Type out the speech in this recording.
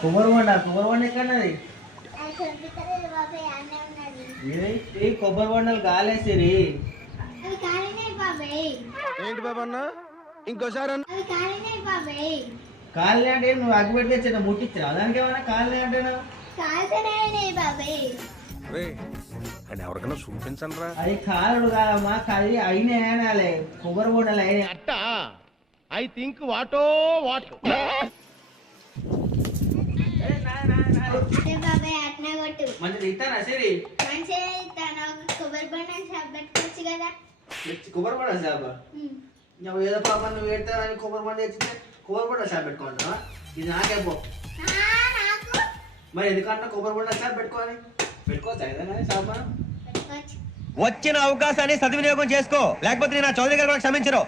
కొబ్బరి బొండ ఎక్కడది? ఏ కొబ్బరి బొండలు కాలేసిరి. ఏంటి బాబా అన్న ఇంకోసారి కాలనీ అంటే నువ్వు అగ్గి పెట్టి తెచ్చా ముట్టించా దానికి ఏమన్నా కాలనీ అంటేనా? ఎవరికైనా చూపించండి రా. అది కాలుడు కాదమ్మా, కది అయినా అనాలే. కొబ్బరి బొండలు అయినా అట్ట ఐ థింక్ వాటో వాట్. మంచిది ఇస్తానా సరే. కొబ్బరి కొబ్బరి బొండ సాబ్ ఏదో పాప నువ్వు పెడతావని కొబ్బరి బొండ తెచ్చితే కొబ్బరి బొండ సాబ్ పెట్టుకుంటావా? ఇది నాకే పో. మరి ఎందుకంటే కొబ్బరి బొండ సాబ్ పెట్టుకోవాలి. పెట్టుకోవచ్చా ఏదైనా సాబ్ మనం? వచ్చిన అవకాశాన్ని సద్వినియోగం చేసుకో, లేకపోతే నేను చౌదరి గారు క్షమించరు.